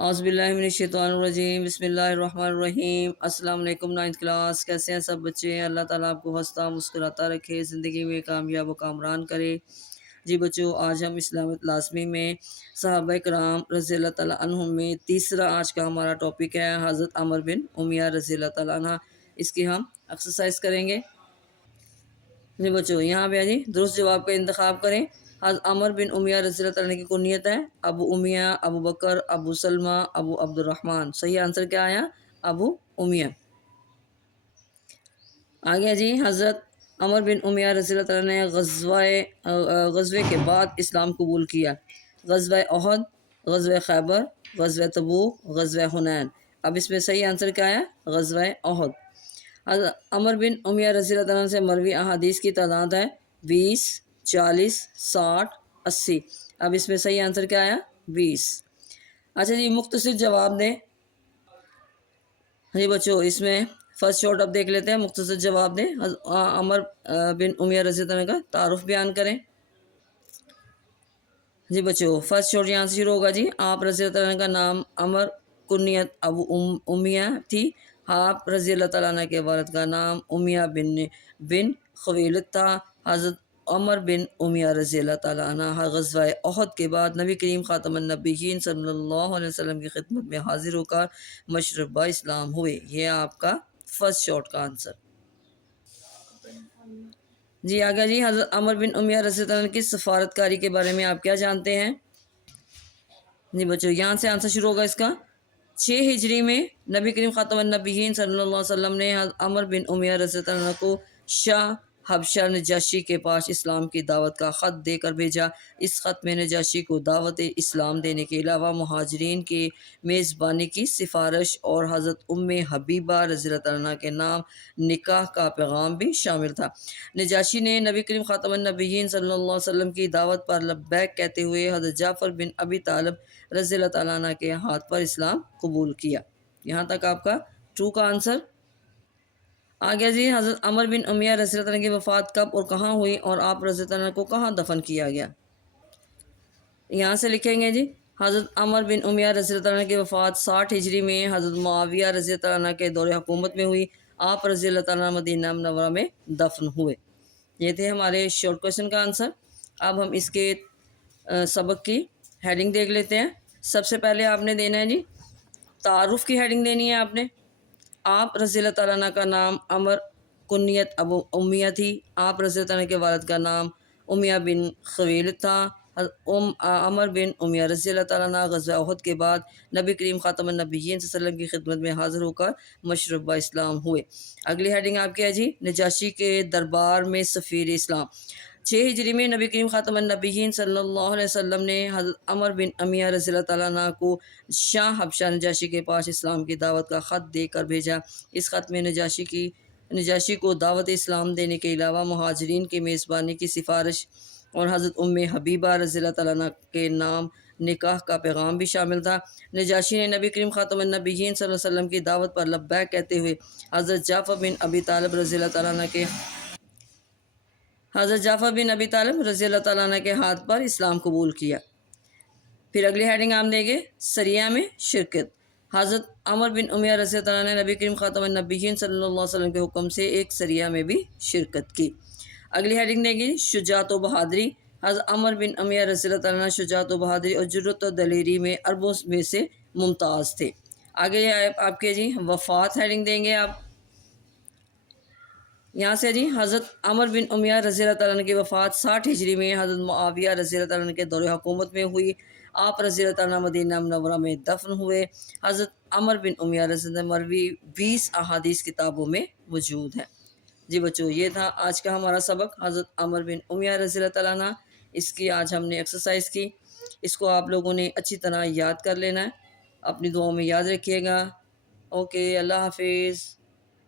اعوذ باللہ من الشیطان الرجیم، بسم اللہ الرحمن الرحیم۔ السلام علیکم 9th کلاس، کیسے ہیں سب بچے؟ اللہ تعالیٰ آپ کو ہنستا مسکراتا رکھے، زندگی میں کامیاب و کامران کرے۔ جی بچوں، آج ہم اسلامت لازمی میں صحابہ کرام رضی اللہ تعالیٰ عنہم میں تیسرا آج کا ہمارا ٹاپک ہے حضرت عمر بن امیہ رضی اللہ تعالیٰ عنہ۔ اس کی ہم ایکسرسائز کریں گے۔ جی بچوں، یہاں پہ جی درست جواب کا انتخاب کریں۔ حضرت عمر بن امیہ رضی اللہ تعالیٰ کی کنیت ہے ابو امیہ، ابو بکر، ابو سلمہ، ابو عبد الرحمن۔ صحیح آنسر کیا آیا؟ ابو امیہ۔ آگے جی، حضرت عمر بن امیہ رضی اللہ تعالیٰ نے غزوے کے بعد اسلام قبول کیا۔ غزوہ احد، غزوہ خیبر، غزوہ تبوک، غزوہ حنین۔ اب اس میں صحیح آنسر کیا ہے؟ غزوہ احد۔ حضرت عمر بن امیہ رضی اللہ تعالیٰ سے مروی احادیث کی تعداد ہے 20، 40، 60، 80۔ اب اس میں صحیح آنسر کیا آیا؟ 20۔ اچھا جی، مختصر جواب دیں۔ جی بچوں، اس میں فرسٹ شارٹ اب دیکھ لیتے ہیں۔ مختصر جواب دیں۔ عمر بن امیہ رضی اللہ عنہ کا تعارف بیان کریں۔ جی بچوں، فرسٹ شارٹ یہاں سے شروع ہوگا جی۔ آپ رضی اللہ عنہ کا نام عمر، کنیت ابو امیہ تھی۔ آپ رضی اللہ تعالیٰ عنہ کے والد کا نام امیہ بن خویلد تھا۔ حضرت عمر بن امیہ رضی اللہ تعالیٰ عنہ غزوہ احد کے بعد نبی کریم خاتم النبیین صلی اللہ علیہ وسلم کی خدمت میں حاضر ہو کر مشرف با اسلام ہوئے۔ یہ آپ کا فرسٹ شارٹ کا آنسر۔ جی آگے جی، حضرت عمر بن امیہ رضی اللہ عنہ کی سفارتکاری کے بارے میں آپ کیا جانتے ہیں؟ جی بچوں، یہاں سے آنسر شروع ہوگا اس کا۔ 6 ہجری میں نبی کریم خاتم النبیین صلی اللہ علیہ وسلم نے عمر بن امیہ رضی اللہ عنہ کو شاہ حبشہ نجاشی کے پاس اسلام کی دعوت کا خط دے کر بھیجا۔ اس خط میں نجاشی کو دعوت اسلام دینے کے علاوہ مہاجرین کے میزبانی کی سفارش اور حضرت حبیبہ رضی اللہ عنہ کے نام نکاح کا پیغام بھی شامل تھا۔ نجاشی نے نبی کریم خاتم النبیین صلی اللہ علیہ وسلم کی دعوت پر لبیک کہتے ہوئے حضرت جعفر بن ابی طالب رضی اللہ تعالیٰ عنہ کے ہاتھ پر اسلام قبول کیا۔ یہاں تک آپ کا ٹرو کا آنسر۔ آگے جی، حضرت عمر بن امیہ رضی اللہ عنہ کی وفات کب اور کہاں ہوئی اور آپ رضی اللہ عنہ کو کہاں دفن کیا گیا؟ یہاں سے لکھیں گے جی، حضرت عمر بن امیہ رضی اللہ عنہ کی وفات 60 ہجری میں حضرت معاویہ رضی اللہ عنہ کے دور حکومت میں ہوئی۔ آپ رضی اللہ عنہ مدینہ منورہ میں دفن ہوئے۔ یہ تھے ہمارے شارٹ کویشچن کا آنسر۔ اب ہم اس کے سبق کی ہیڈنگ دیکھ لیتے ہیں۔ سب سے پہلے آپ نے دینا ہے جی تعارف کی ہیڈنگ دینی ہے آپ نے۔ آپ رضی اللہ تعالیٰ عنہ کا نام عمر، کنیت ابو امیہ تھی۔ آپ رضی اللہ عنہ کے والد کا نام امیہ بن خویلد تھا۔ عمر بن امیہ رضی اللہ تعالیٰ عنہ غزوہ احد کے بعد نبی کریم خاتم النبیین صلی اللہ علیہ وسلم کی خدمت میں حاضر ہو کر مشرف با اسلام ہوئے۔ اگلی ہیڈنگ آپ کی ہے جی نجاشی کے دربار میں سفیر اسلام۔ 6 ہجری میں نبی کریم خاتم النبیین صلی اللہ علیہ وسلم نے حضرت عمر بن امیہ رضی اللہ تعالیٰ عنہ کو شاہ حبشہ نجاشی کے پاس اسلام کی دعوت کا خط دے کر بھیجا۔ اس خط میں نجاشی کو دعوت اسلام دینے کے علاوہ مہاجرین کی میزبانی کی سفارش اور حضرت حبیبہ رضی اللہ تعالیٰ عنہ کے نام نکاح کا پیغام بھی شامل تھا۔ نجاشی نے نبی کریم خاتم النبیین صلی اللہ علیہ وسلم کی دعوت پر لبیک کہتے ہوئے حضرت جعفر بن ابی طالب رضی اللہ تعالیٰ عنہ کے ہاتھ پر اسلام قبول کیا۔ پھر اگلی ہیڈنگ آپ دیں گے سریہ میں شرکت۔ حضرت عمر بن امیہ رضی اللہ عنہ نے نبی کریم خاتم النبیین صلی اللہ علیہ وسلم کے حکم سے ایک سریہ میں بھی شرکت کی۔ اگلی ہیڈنگ دیں گے شجاعت و بہادری۔ حضرت عمر بن امیہ رضی اللہ عنہ شجاعت و بہادری اور جرأت و دلیری میں عربوں میں سے ممتاز تھے۔ آگے آپ کے جی وفات ہیڈنگ دیں گے آپ۔ یہاں سے جی حضرت عمر بن امیہ رضی اللہ تعالیٰ عنہ کی وفات 60 ہجری میں حضرت معاویہ رضی اللہ تعالیٰ عنہ کے دور حکومت میں ہوئی۔ آپ رضی اللہ تعالیٰ عنہ مدینہ منورہ میں دفن ہوئے۔ حضرت عمر بن امیہ رضی اللہ عنہ مروی 20 احادیث کتابوں میں موجود ہیں۔ جی بچوں، یہ تھا آج کا ہمارا سبق حضرت عمر بن امیہ رضی اللہ تعالیٰ عنہ۔ اس کی آج ہم نے ایکسرسائز کی۔ اس کو آپ لوگوں نے اچھی طرح یاد کر لینا ہے۔ اپنی دعاؤں میں یاد رکھیے گا۔ اوکے، اللہ حافظ۔